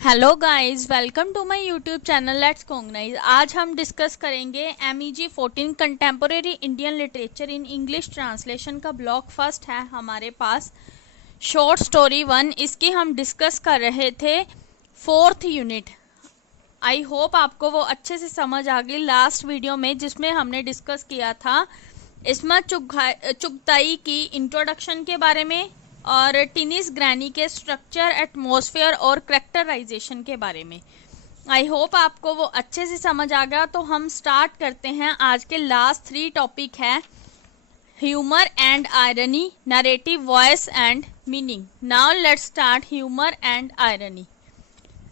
Hello guys, welcome to my YouTube channel let's cognize. आज हम discuss करेंगे MEG 14 contemporary Indian literature in English translation का block first है हमारे पास। Short story 1 इसकी हम डिस्कस कर रहे थे फोर्थ यूनिट। आई होप आपको वो अच्छे से समझ आ गई लास्ट वीडियो में, जिसमें हमने डिस्कस किया था इस्मत चुगताई की इंट्रोडक्शन के बारे में और टिनिस ग्रैनी के स्ट्रक्चर, एटमॉस्फेयर और करेक्टराइजेशन के बारे में। आई होप आपको वो अच्छे से समझ आ गया। तो हम स्टार्ट करते हैं। आज के लास्ट 3 टॉपिक है humour and irony, narrative voice and meaning. Now let's start humour and irony.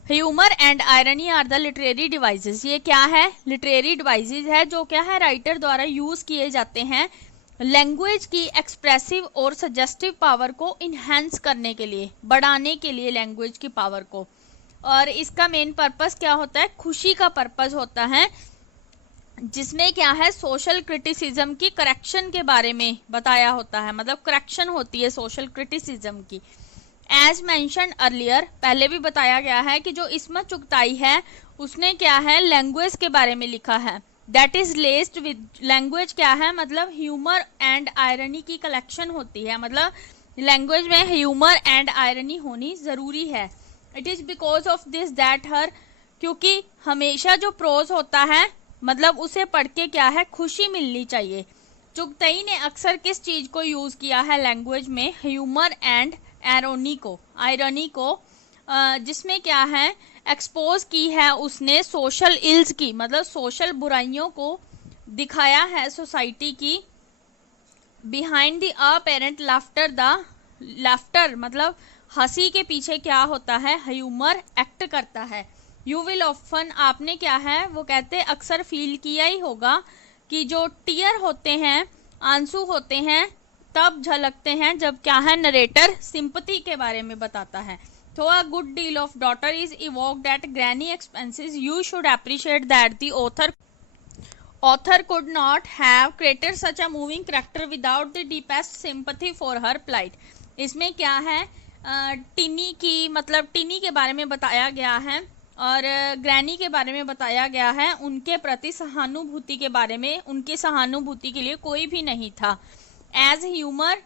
Humour and irony are the literary devices. ये क्या है? लिटरेरी डिवाइसेस है जो क्या है राइटर द्वारा यूज किए जाते हैं लैंग्वेज की एक्सप्रेसिव और सजेस्टिव पावर को इन्हेंस करने के लिए, बढ़ाने के लिए लैंग्वेज की पावर को। और इसका मेन पर्पस क्या होता है? खुशी का पर्पस होता है, जिसमें क्या है सोशल क्रिटिसिज्म की करेक्शन के बारे में बताया होता है। मतलब करेक्शन होती है सोशल क्रिटिसिज्म की। एज मैंशनड अर्लियर, पहले भी बताया गया है कि जो इस्मत चुगताई है उसने क्या है लैंग्वेज के बारे में लिखा है। दैट इज लेस्ड विद लैंग्वेज क्या है? मतलब ह्यूमर एंड आयरनी की कलेक्शन होती है। मतलब लैंग्वेज में ह्यूमर एंड आयरनी होनी जरूरी है। It is because of this that her, क्योंकि हमेशा जो प्रोज होता है मतलब उसे पढ़ के क्या है खुशी मिलनी चाहिए। चुगताई ने अक्सर किस चीज को यूज किया है लैंग्वेज में? ह्यूमर एंड आयरनी को, जिसमें क्या है एक्सपोज की है उसने सोशल इल्स की, मतलब सोशल बुराइयों को दिखाया है सोसाइटी की। बिहाइंड द अपेरेंट लाफ्टर मतलब हंसी के पीछे क्या होता है? ह्यूमर एक्ट करता है। यू विल ऑफन, आपने क्या है वो कहते अक्सर फील किया ही होगा कि जो टीयर होते हैं, आंसू होते हैं, तब झलकते हैं जब क्या है नरेटर सिंपैथी के बारे में बताता है। तो a good deal of daughter is evoked at granny expenses. You should appreciate that the author could not have created such a moving character without the deepest sympathy for her plight. इसमें क्या है टिनी की, मतलब टिनी के बारे में बताया गया है और ग्रैनी के बारे में बताया गया है। उनके प्रति सहानुभूति के बारे में, उनकी सहानुभूति के लिए कोई भी नहीं था। As humour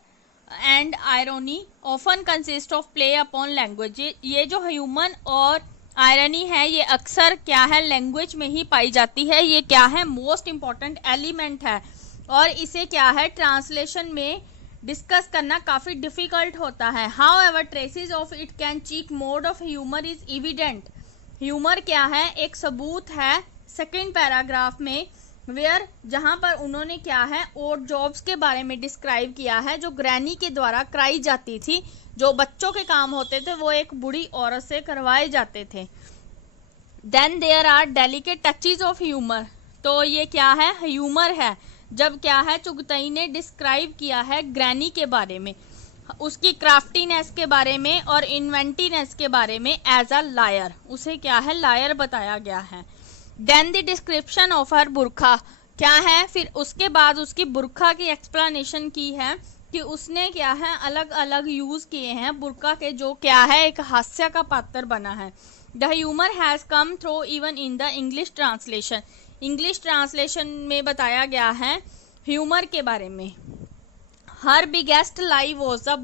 and irony often consist of play upon language. ये जो ह्यूमन और आयरनी है ये अक्सर क्या है लैंग्वेज में ही पाई जाती है। ये क्या है मोस्ट इंपॉर्टेंट एलिमेंट है और इसे क्या है ट्रांसलेशन में डिस्कस करना काफी डिफिकल्ट होता है। How ever traces of it can cheek mode of humour is evident. Humour क्या है एक सबूत है सेकेंड पैराग्राफ में, वेयर जहां पर उन्होंने क्या है और जॉब्स के बारे में डिस्क्राइब किया है जो ग्रैनी के द्वारा कराई जाती थी। जो बच्चों के काम होते थे वो एक बूढ़ी औरत से करवाए जाते थे। Then there are delicate touches of humour. तो ये क्या है ह्यूमर है जब क्या है चुगताई ने डिस्क्राइब किया है ग्रैनी के बारे में, उसकी क्राफ्टीनेस के बारे में और इन्वेंटिवनेस के बारे में। एज अ लायर, उसे क्या है लायर बताया गया है। Then the description of her burqa, क्या है फिर उसके बाद उसकी बुरखा की एक्सप्लेनेशन की है कि उसने क्या है अलग अलग यूज किए हैं बुरखा के, जो क्या है एक हास्य का पात्र बना है। The humour has come through even in the English translation. English translation में बताया गया है ह्यूमर के बारे में। हर बिगेस्ट लाई वॉज द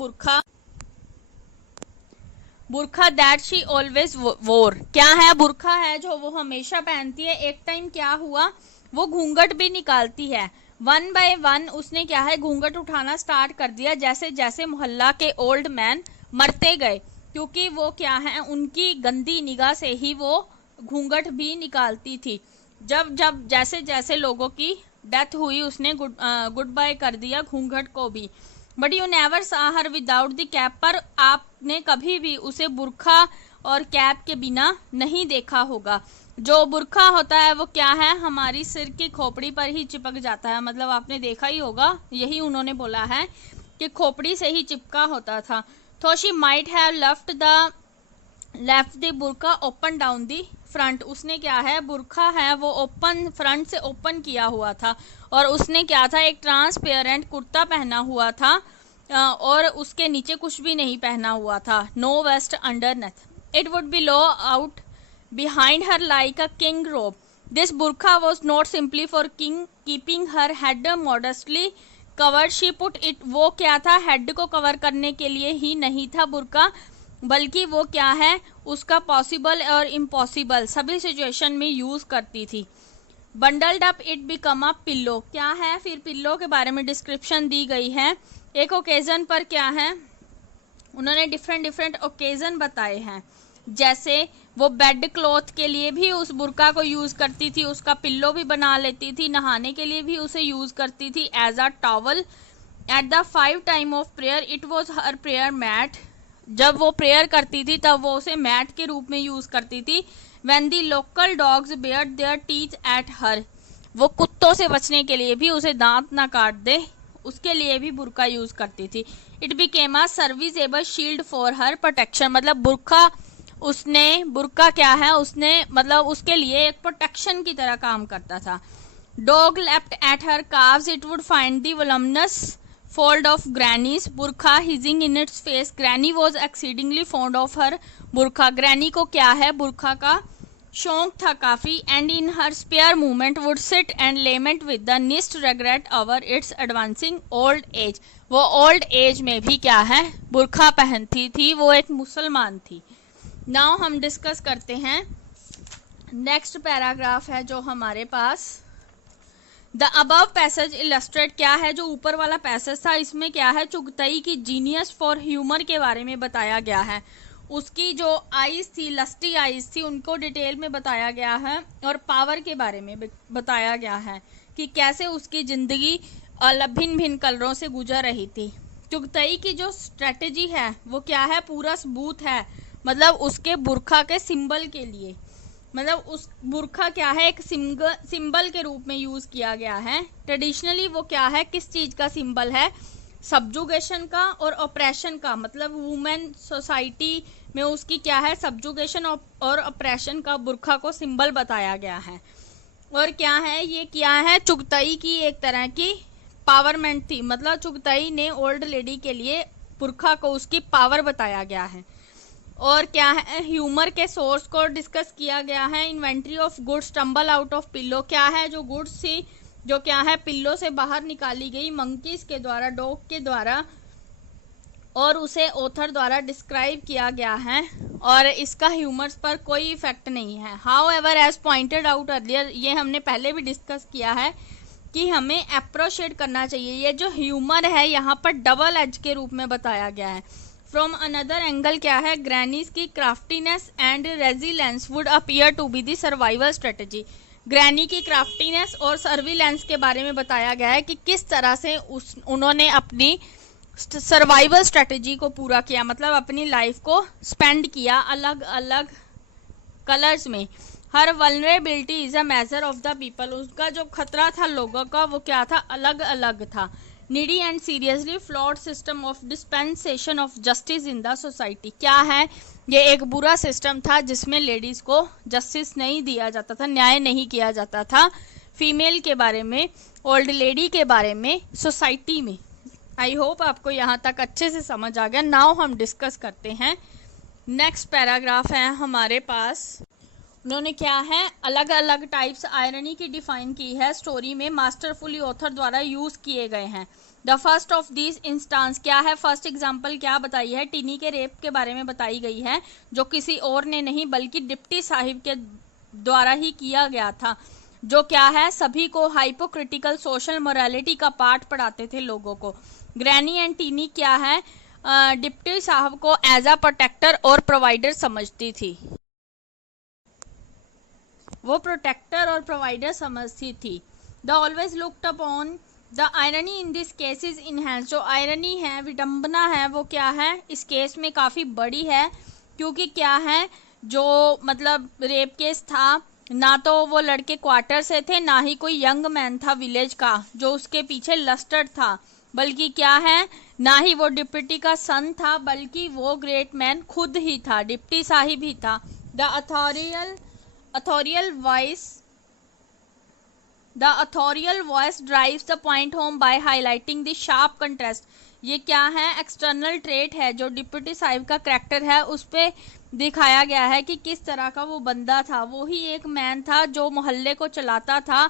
बुरखा दैट शी ऑलवेज वोर। क्या है बुरखा है जो वो हमेशा पहनती है। एक टाइम क्या हुआ वो घूंघट भी निकालती है। वन बाय वन उसने क्या है घूंघट उठाना स्टार्ट कर दिया जैसे जैसे मोहल्ला के ओल्ड मैन मरते गए, क्योंकि वो क्या है उनकी गंदी निगाह से ही वो घूंघट भी निकालती थी। जब जब जैसे जैसे लोगों की डेथ हुई उसने गुड बाय कर दिया घूंघट को भी। बट यू नेवर सा हर विदाउट द कैप, पर आपने कभी भी उसे बुरखा और कैप के बिना नहीं देखा होगा। जो बुरखा होता है वो क्या है हमारी सिर की खोपड़ी पर ही चिपक जाता है। मतलब आपने देखा ही होगा, यही उन्होंने बोला है कि खोपड़ी से ही चिपका होता था। तो she might have left the बुरखा ओपन डाउन दी फ्रंट। उसने क्या है बुरखा है वो ओपन फ्रंट से ओपन किया हुआ था और उसने क्या था एक ट्रांसपेरेंट कुर्ता पहना हुआ था और उसके नीचे कुछ भी नहीं पहना हुआ था। No vest underneath. It would be low out behind her like a king robe. This burqa was not simply for keeping her head modestly covered. She put it, वो क्या था, हेड को कवर करने के लिए ही नहीं था बुर्का, बल्कि वो क्या है, उसका पॉसिबल और इम्पॉसिबल सभी सिचुएशन में यूज करती थी. Bundled up it become a pillow. क्या है, फिर पिल्लो के बारे में डिस्क्रिप्शन दी गई है. एक ओकेजन पर क्या है, उन्होंने डिफरेंट ओकेजन बताए हैं. जैसे वो बेड क्लॉथ के लिए भी उस बुर्का को यूज करती थी, उसका पिल्लो भी बना लेती थी, नहाने के लिए भी उसे यूज करती थी as a towel. At the 5 time of prayer it was her prayer mat. जब वो प्रेयर करती थी तब वो उसे मैट के रूप में यूज करती थी. When the local dogs Baird there teeth at her, वो कुत्तों से बचने के लिए भी उसे दांत ना काट दे, उसके लिए भी बुर्का यूज करती थी. It became a serviceable shield for her protection. मतलब बुर्का क्या है, उसने मतलब उसके लिए एक प्रोटेक्शन की तरह काम करता था. Dog left at her calves it would find the वोलुमिनस fold of granny's burqa hissing in its face. Granny was exceedingly fond of her burqa. Granny को क्या है, बुरखा का शौक था काफी. and in her spare moment would sit and lament with the least regret over its advancing old age. वो old age में भी क्या है, बुरखा पहनती थी. वो एक मुसलमान थी. नाउ हम डिस्कस करते हैं नेक्स्ट पैराग्राफ है जो हमारे पास. द अबव पैसेज इलस्ट्रेट, क्या है जो ऊपर वाला पैसेज था, इसमें क्या है, चुगतई की जीनियस फॉर ह्यूमर के बारे में बताया गया है. उसकी जो आईज थी, लस्टी आईज थी, उनको डिटेल में बताया गया है. और पावर के बारे में बताया गया है कि कैसे उसकी जिंदगी भिन्न भिन्न कलरों से गुजर रही थी. चुगतई की जो स्ट्रेटेजी है वो क्या है, पूरा सबूत है. मतलब उसके बुरखा के सिंबल के लिए, मतलब उस बुरखा क्या है, एक सिंबल के रूप में यूज किया गया है. ट्रेडिशनली वो क्या है, किस चीज का सिंबल है, सब्जुगेशन का और ऑपरेशन का. मतलब वुमेन सोसाइटी में उसकी क्या है, सब्जुगेशन और ऑपरेशन का बुरखा को सिंबल बताया गया है. और क्या है, ये क्या है, चुगतई की एक तरह की पावरमेंट थी. मतलब चुगतई ने ओल्ड लेडी के लिए बुरखा को उसकी पावर बताया गया है. और क्या है, ह्यूमर के सोर्स को डिस्कस किया गया है. Inventory of goods tumble out of pillow, क्या है, जो गुड्स थी जो क्या है पिल्लो से बाहर निकाली गई मंकीज के द्वारा, डॉग के द्वारा, और उसे ऑथर द्वारा डिस्क्राइब किया गया है. और इसका ह्यूमर्स पर कोई इफेक्ट नहीं है. However as pointed out earlier, ये हमने पहले भी डिस्कस किया है कि हमें अप्रोशिएट करना चाहिए. ये जो ह्यूमर है यहाँ पर डबल एज के रूप में बताया गया है. फ्रॉम अनदर एंगल क्या है, ग्रैनीज की craftiness and resilience would appear to be the survival strategy. Granny की क्राफ्टीनेस और सर्विलेंस के बारे में बताया गया है कि किस तरह से उन्होंने अपनी सर्वाइवल स्ट्रेटेजी को पूरा किया. मतलब अपनी लाइफ को स्पेंड किया अलग अलग कलर्स में. हर vulnerability is a measure of the people, उसका जो खतरा था लोगों का वो क्या था, अलग अलग था. Needy and seriously flawed system of dispensation of justice in the society, क्या है, ये एक बुरा सिस्टम था जिसमें लेडीज को जस्टिस नहीं दिया जाता था, न्याय नहीं किया जाता था. फीमेल के बारे में, ओल्ड लेडी के बारे में, सोसाइटी में. आई होप आपको यहाँ तक अच्छे से समझ आ गया. नाउ हम डिस्कस करते हैं नेक्स्ट पैराग्राफ है हमारे पास. उन्होंने क्या है, अलग अलग टाइप्स आयरनी की डिफाइन की है. स्टोरी में मास्टरफुली ऑथर द्वारा यूज किए गए हैं. The first of this instance, क्या है, फर्स्ट एग्जांपल क्या बताई है, टिनी के रेप के बारे में बताई गई है, जो किसी और ने नहीं बल्कि डिप्टी साहिब के द्वारा ही किया गया था, जो क्या है, सभी को हाइपोक्रिटिकल सोशल मोरालिटी का पाठ पढ़ाते थे लोगों को. ग्रैनी एंड टिनी क्या है, डिप्टी साहब को एज अ प्रोटेक्टर और प्रोवाइडर समझती थी. वो प्रोटेक्टर और प्रोवाइडर समझती थी. The always looked upon the irony in this case is enhance, जो आयरनी है, विडंबना है, वो क्या है, इस केस में काफ़ी बड़ी है. क्योंकि क्या है, जो मतलब रेप केस था, ना तो वो लड़के क्वार्टर से थे, ना ही कोई यंग मैन था विलेज का जो उसके पीछे लस्टर्ड था, बल्कि क्या है, ना ही वो डिप्टी का सन था, बल्कि वो ग्रेट मैन खुद ही था, डिप्टी साहिब ही था. The authorial voice drives the point home by highlighting the sharp contrast. ये क्या है, एक्सटर्नल ट्रेट है जो डिप्टी साहिब का कैरेक्टर है, उस पे दिखाया गया है कि किस तरह का वो बंदा था। वो ही एक मैन था जो मोहल्ले को चलाता था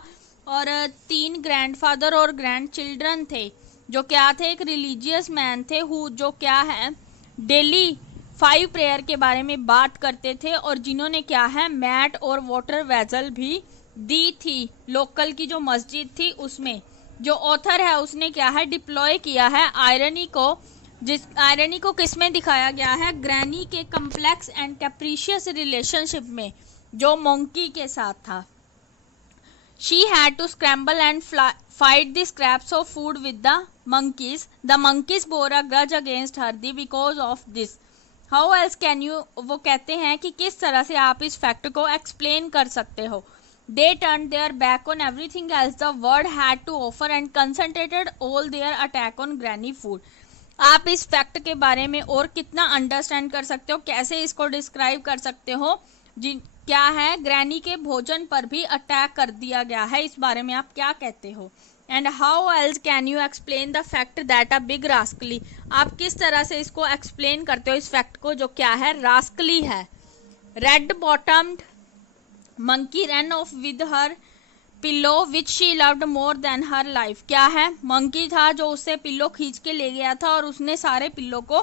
और 3 ग्रैंडफादर और ग्रैंड चिल्ड्रन थे जो क्या थे, एक रिलीजियस मैन थे जो क्या है डेली 5 प्रेयर के बारे में बात करते थे और जिन्होंने क्या है मैट और वाटर वेजल भी दी थी लोकल की जो मस्जिद थी उसमें। जो ऑथर है उसने क्या है डिप्लॉय किया है आयरनी को किसमें दिखाया गया है, ग्रैनी के कम्प्लेक्स एंड कैप्रिशियस रिलेशनशिप में जो मंकी के साथ था। She had to scramble and fight the scraps of food with the monkeys. The monkeys bore a grudge against her because of this. How else can you, वो कहते हैं कि किस तरह से आप इस फैक्ट को एक्सप्लेन कर सकते हो। They turned their back on everything else the world had to offer and concentrated all their attack on granny food. आप इस फैक्ट के बारे में और कितना अंडरस्टैंड कर सकते हो, कैसे इसको डिस्क्राइब कर सकते हो क्या है ग्रैनी के भोजन पर भी अटैक कर दिया गया है, इस बारे में आप क्या कहते हो। And how else can you explain the fact that a big rascally, आप किस तरह से इसको एक्सप्लेन करते हो इस फैक्ट को जो क्या है रास्कली है। Red बॉटम्ड monkey run of with her pillow which she loved more than her life, क्या है मंकी था जो उससे पिल्लो खींच के ले गया था और उसने सारे पिल्लो को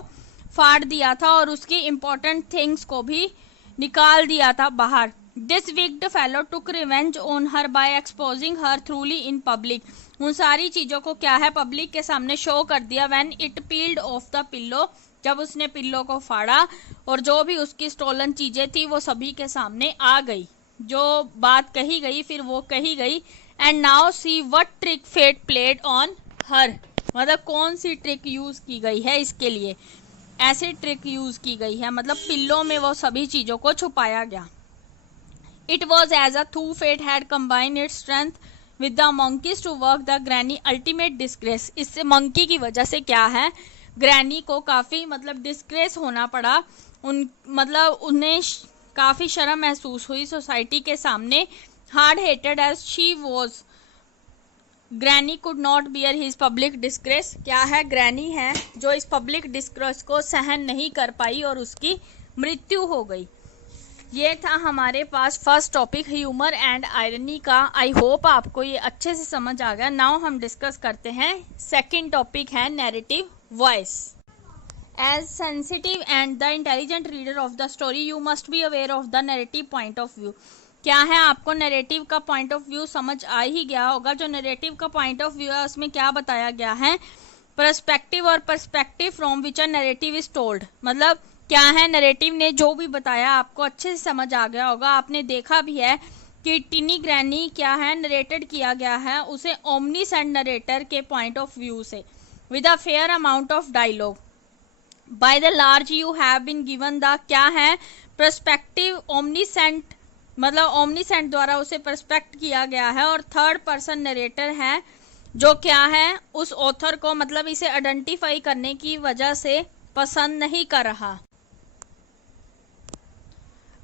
फाड़ दिया था और उसकी इंपॉर्टेंट थिंग्स को भी निकाल दिया था बाहर। This wicked fellow took revenge on her by exposing her थ्रूली in public, उन सारी चीजों को क्या है पब्लिक के सामने शो कर दिया। When it peeled of the pillow, जब उसने पिल्लो को फाड़ा और जो भी उसकी स्टोलन चीजें थी वो सभी के सामने आ गई, जो बात कही गई फिर वो कही गई। And now see what trick fate played on her, मतलब कौन सी ट्रिक यूज की गई है इसके लिए, ऐसी ट्रिक यूज की गई है मतलब पिल्लों में वो सभी चीजों को छुपाया गया। It was as a though fate had combine its strength with the monkeys to work the granny ultimate disgrace, इससे मंकी की वजह से क्या है ग्रैनी को काफी मतलब डिस्ग्रेस होना पड़ा, मतलब उन्हें काफी शर्म महसूस हुई सोसाइटी के सामने। Hard hearted as she was granny could not bear his public disgrace, क्या है ग्रैनी है जो इस पब्लिक डिस्ग्रेस को सहन नहीं कर पाई और उसकी मृत्यु हो गई। ये था हमारे पास first topic humour and irony का। आई होप आपको ये अच्छे से समझ आ गया। नाउ हम डिस्कस करते हैं सेकंड टॉपिक है narrative voice. As sensitive and the intelligent reader of the story you must be aware of the narrative point of view, क्या है आपको नैरेटिव का पॉइंट ऑफ व्यू समझ आ ही गया होगा। जो नैरेटिव का पॉइंट ऑफ व्यू है उसमें क्या बताया गया है, पर्सपेक्टिव और perspective from which a narrative is told, मतलब क्या है नैरेटिव ने जो भी बताया आपको अच्छे से समझ आ गया होगा। आपने देखा भी है कि टिनी ग्रैनी क्या है नरेटेड किया गया है उसे ओमनीसेंट नरेटर के पॉइंट ऑफ व्यू से with a fair amount of dialogue. By the large you have been given the क्या है पर्सपेक्टिव ओमनीसेंट, मतलब ओमनीसेंट द्वारा उसे पर्सपेक्ट किया गया है और थर्ड पर्सन नरेटर है जो क्या है उस ऑथर को मतलब इसे आइडेंटिफाई करने की वजह से पसंद नहीं कर रहा।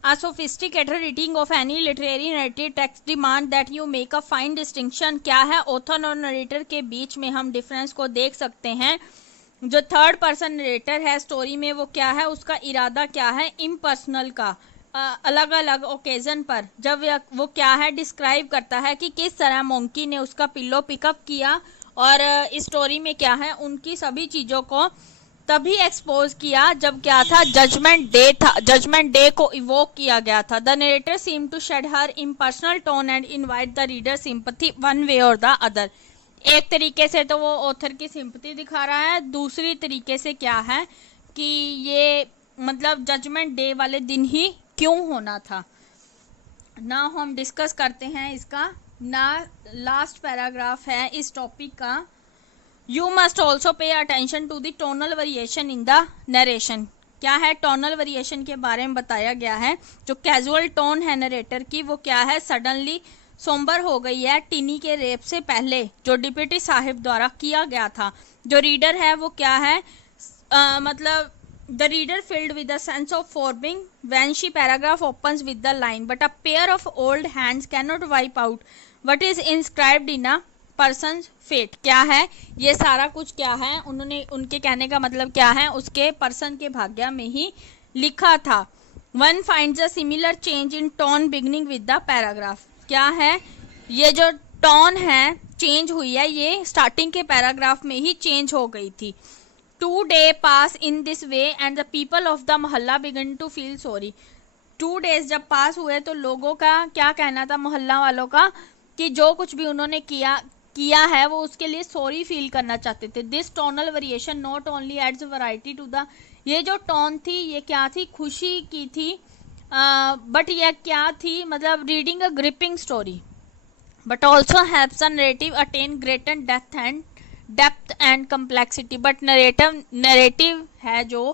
A sophisticated reading of any literary narrative text demand that you make a fine distinction, क्या है ऑथर और नरेटर के बीच में हम डिफरेंस को देख सकते हैं। जो थर्ड पर्सन नरेटर है स्टोरी में वो क्या है उसका इरादा क्या है इम्पर्सनल का, अलग अलग ओकेजन पर जब वो क्या है डिस्क्राइब करता है कि किस तरह मोंकी ने उसका पिल्लो पिकअप किया और इस स्टोरी में क्या है उनकी सभी चीज़ों को तभी एक्सपोज किया जब क्या था जजमेंट डे था, जजमेंट डे को इवोक किया गया था। The narrator seem to shed her impersonal tone and invite the reader sympathy one way और द अदर। एक तरीके से तो वो ऑथर की सिंपैथी दिखा रहा है, दूसरी तरीके से क्या है कि ये मतलब जजमेंट डे वाले दिन ही क्यों होना था। ना हम डिस्कस करते हैं इसका ना लास्ट पैराग्राफ है इस टॉपिक का। You must also pay attention to the tonal variation in the narration, क्या है टोनल वेरिएशन के बारे में बताया गया है। जो कैजुअल टोन है नरेटर की वो क्या है सडनली सोम्बर हो गई है टिनी के रेप से पहले जो डिप्टी साहिब द्वारा किया गया था। जो रीडर है वो क्या है मतलब the reader filled with a sense of forming when she paragraph opens with the line but a pair of old hands cannot wipe out what is inscribed in a person's fate, क्या है ये सारा कुछ क्या है उन्होंने उनके कहने का मतलब क्या है उसके पर्सन के भाग्य में ही लिखा था। One finds a similar change in tone beginning with the paragraph. क्या है, ये जो टोन है चेंज हुई है, ये स्टार्टिंग के पैराग्राफ में ही चेंज हो गई थी। 2 days pass in this way and the people of the मोहल्ला begin to feel sorry। 2 days जब पास हुए तो लोगों का क्या कहना था, मोहल्ला वालों का, कि जो कुछ भी उन्होंने किया है वो उसके लिए सॉरी फील करना चाहते थे। This tonal variation not only adds variety to the, ये जो टोन थी ये क्या थी, खुशी की थी, बट ये क्या थी, मतलब reading a gripping story, but also helps the narrative attain greater depth and complexity. But narrative है जो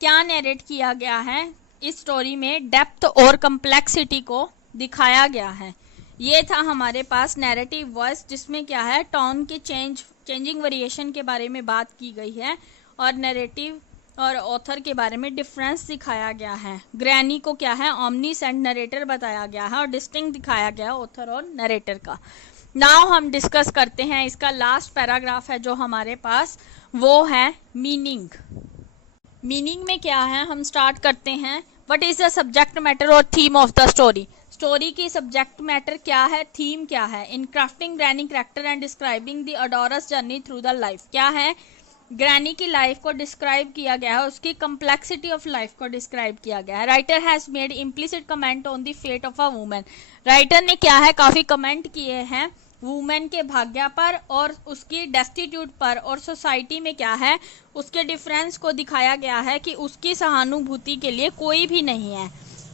क्या नरेट किया गया है इस स्टोरी में, डेप्थ और कम्प्लेक्सिटी को दिखाया गया है। ये था हमारे पास नैरेटिव वॉइस, जिसमें क्या है, टोन के चेंजिंग वेरिएशन के बारे में बात की गई है और नैरेटिव और ऑथर के बारे में डिफरेंस दिखाया गया है। ग्रैनी को क्या है, ओमनीसेंट नरेटर बताया गया है और डिस्टिंक्ट दिखाया गया ऑथर और नरेटर का। नाउ हम डिस्कस करते हैं इसका लास्ट पैराग्राफ है जो हमारे पास, वो है मीनिंग। मीनिंग में क्या है, हम स्टार्ट करते हैं, what is the subject matter और theme of the story. Story की सब्जेक्ट मैटर क्या है, थीम क्या है। In crafting granny character and describing the अडोरस जर्नी थ्रू द लाइफ, क्या है, ग्रैनी की लाइफ को डिस्क्राइब किया गया है, उसकी कम्प्लेक्सिटी ऑफ लाइफ को डिस्क्राइब किया गया है। Writer has made implicit comment on the fate of a woman. Writer ने क्या है, काफी कमेंट किए हैं वुमेन के भाग्य पर और उसकी डेस्टिट्यूट पर, और सोसाइटी में क्या है, उसके डिफरेंस को दिखाया गया है कि उसकी सहानुभूति के लिए कोई भी नहीं है।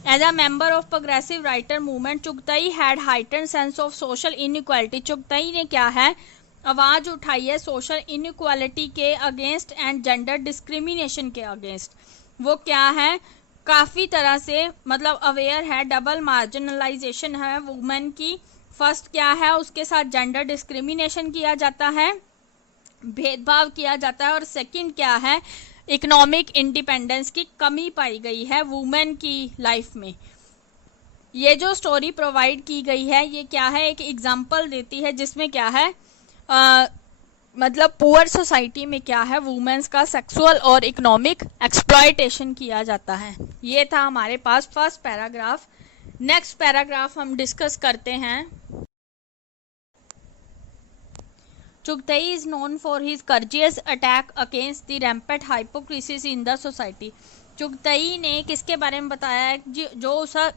As a member of progressive writer movement, Chughtai had heightened sense of social inequality. Chughtai ने क्या है, आवाज उठाई है सोशल इनइक्वालिटी के अगेंस्ट एंड जेंडर डिस्क्रिमिनेशन के अगेंस्ट। वो क्या है, काफी तरह से मतलब अवेयर है, डबल मार्जिनलाइजेशन है वुमेन की। फर्स्ट क्या है, उसके साथ जेंडर डिस्क्रिमिनेशन किया जाता है, भेदभाव किया जाता है, और सेकंड क्या है, इकोनॉमिक इंडिपेंडेंस की कमी पाई गई है वुमेन की लाइफ में। ये जो स्टोरी प्रोवाइड की गई है ये क्या है, एक एग्जांपल देती है जिसमें क्या है, मतलब पुअर सोसाइटी में क्या है, वुमेन्स का सेक्सुअल और इकोनॉमिक एक्सप्लॉयटेशन किया जाता है। ये था हमारे पास फर्स्ट पैराग्राफ। नेक्स्ट पैराग्राफ हम डिस्कस करते हैं। Chughtai is known for his courageous attack against the rampant hypocrisy in the society. Chughtai ने किसके बारे में बताया है, जो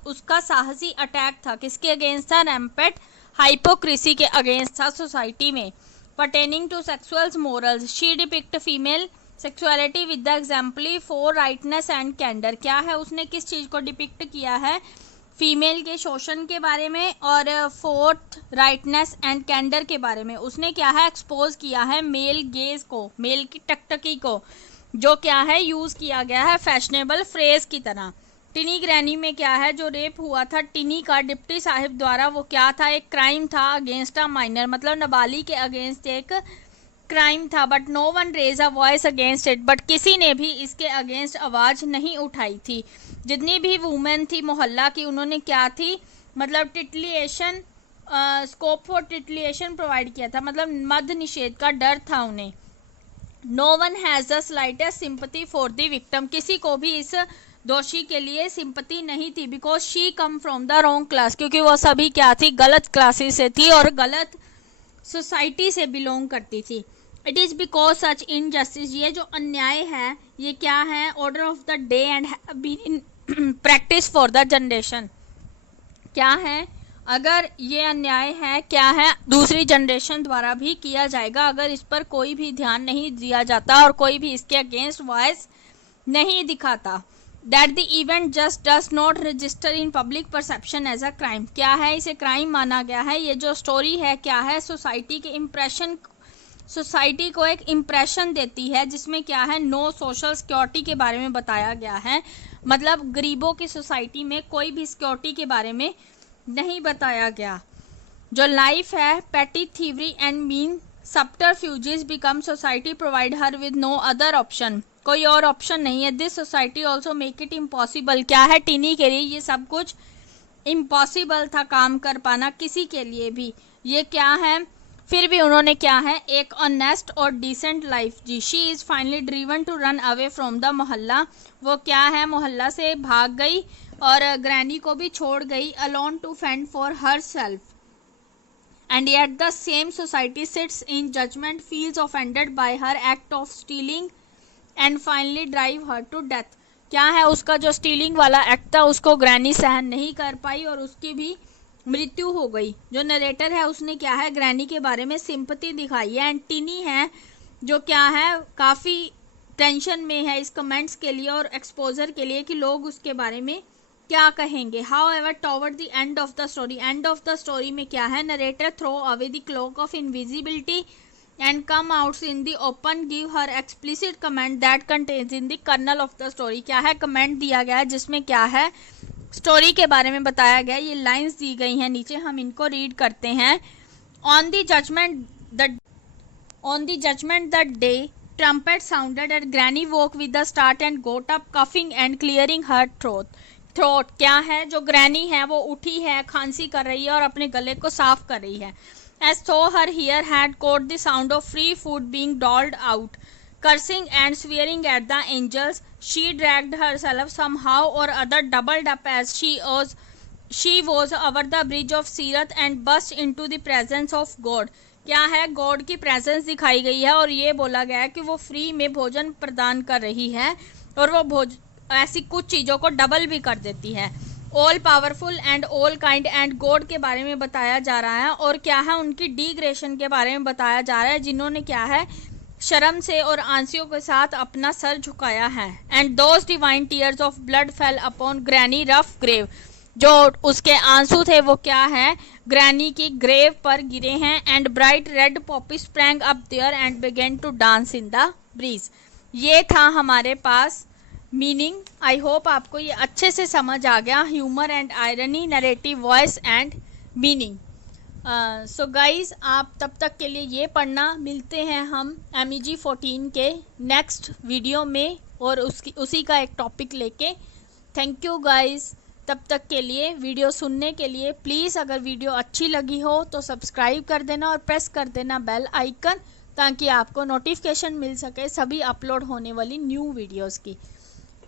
उसका साहसी अटैक था, किसके अगेंस्ट था, रैम्पेंट हाइपोक्रेसी के अगेंस्ट था सोसाइटी में। Pertaining to sexual morals, she depict female sexuality with the exemplary forthrightness and candour. क्या है, उसने किस चीज को डिपिक्ट किया है, फीमेल के शोषण के बारे में और फोर्थ राइटनेस एंड कैंडर के बारे में। उसने क्या है, एक्सपोज किया है मेल गेज को, मेल की टकटकी को, जो क्या है यूज किया गया है फैशनेबल फ्रेज की तरह। टिनी ग्रैनी में क्या है, जो रेप हुआ था टिनी का डिप्टी साहिब द्वारा, वो क्या था, एक क्राइम था अगेंस्ट अ माइनर, मतलब नाबालिग के अगेंस्ट एक क्राइम था। But no one raise a voice against it, but किसी ने भी इसके अगेंस्ट आवाज नहीं उठाई थी। जितनी भी वुमेन थी मोहल्ला की, उन्होंने क्या थी, मतलब titillation, scope for titillation provide किया था, मतलब मद्य निषेध का डर था उन्हें। No one has the slightest sympathy for the victim, किसी को भी इस दोषी के लिए सिंपैथी नहीं थी, because she come from the wrong class, क्योंकि वो सभी क्या थी, गलत क्लासेस से थी और गलत सोसाइटी से बिलोंग करती थी। It is because such injustice, ये जो अन्याय है ये क्या है, order of the day and been in practice for the generation. क्या है, अगर ये अन्याय है, क्या है, दूसरी जनरेशन द्वारा भी किया जाएगा अगर इस पर कोई भी ध्यान नहीं दिया जाता और कोई भी इसके अगेंस्ट वॉइस नहीं दिखाता। That the event just does not register in public perception as a crime, क्या है, इसे क्राइम माना गया है। ये जो स्टोरी है क्या है, सोसाइटी के इम्प्रेशन, सोसाइटी को एक इम्प्रेशन देती है जिसमें क्या है, नो सोशल सिक्योरिटी के बारे में बताया गया है, मतलब गरीबों की सोसाइटी में कोई भी सिक्योरिटी के बारे में नहीं बताया गया। जो लाइफ है petty thievery and mean subterfuges become society provide her with no other option, कोई और ऑप्शन नहीं है। This society also make it impossible, क्या है, टिनी के लिए ये सब कुछ इम्पॉसिबल था काम कर पाना किसी के लिए भी। ये क्या है, फिर भी उन्होंने क्या है, एक ऑनेस्ट और डिसेंट लाइफ जी। She is finally driven to run away from the mohalla, वो क्या है, मोहल्ला से भाग गई और ग्रैनी को भी छोड़ गई। Alone to fend for herself and yet the same society sits in judgment, feels offended by her act of stealing and finally drive her to death। क्या है, उसका जो स्टीलिंग वाला एक्ट था उसको ग्रैनी सहन नहीं कर पाई और उसकी भी मृत्यु हो गई। जो नरेटर है उसने क्या है, ग्रैनी के बारे में सिंपैथी दिखाई है। एंड टिनी है जो क्या है, काफ़ी टेंशन में है इस कमेंट्स के लिए और एक्सपोजर के लिए कि लोग उसके बारे में क्या कहेंगे। However toward the end of the story में क्या है, narrator throw away the cloak of invisibility and come outs in the open, give her explicit comment that contains in the kernel of the story. क्या है, comment दिया गया है जिसमें क्या है, स्टोरी के बारे में बताया गया। ये लाइंस दी गई हैं नीचे, हम इनको रीड करते हैं। On the judgement the day trumpet sounded and Granny woke with the start and got up coughing and clearing her throat। क्या है, जो ग्रैनी है वो उठी है, खांसी कर रही है और अपने गले को साफ कर रही है। As though her ear had caught the sound of free food being doled out, cursing and swearing at the angels, she dragged herself somehow or other, doubled up as she was over the bridge of Sirat and burst into the presence of God। क्या है, God की presence दिखाई गई है और ये बोला गया है कि वो फ्री में भोजन प्रदान कर रही है और वो ऐसी कुछ चीज़ों को डबल भी कर देती है। All powerful and all kind and God के बारे में बताया जा रहा है और क्या है, उनकी डिग्रेशन के बारे में बताया जा रहा है जिन्होंने क्या है, शर्म से और आंसियों के साथ अपना सर झुकाया है। And those divine tears of blood fell upon granny rough grave, जो उसके आंसू थे वो क्या है, ग्रैनी की ग्रेव पर गिरे हैं। And bright red poppy sprang up there and began to dance in the breeze. ये था हमारे पास मीनिंग। आई होप आपको ये अच्छे से समझ आ गया। Humour and irony, narrative voice and meaning. So guys, आप तब तक के लिए ये पढ़ना। मिलते हैं हम MEG 14 के नेक्स्ट वीडियो में और उसी का एक टॉपिक लेके। Thank you guys. तब तक के लिए, वीडियो सुनने के लिए प्लीज़ अगर वीडियो अच्छी लगी हो तो सब्सक्राइब कर देना और प्रेस कर देना बेल आइकन, ताकि आपको नोटिफिकेशन मिल सके सभी अपलोड होने वाली न्यू वीडियोस की।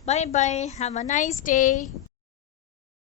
Bye bye, have a nice day.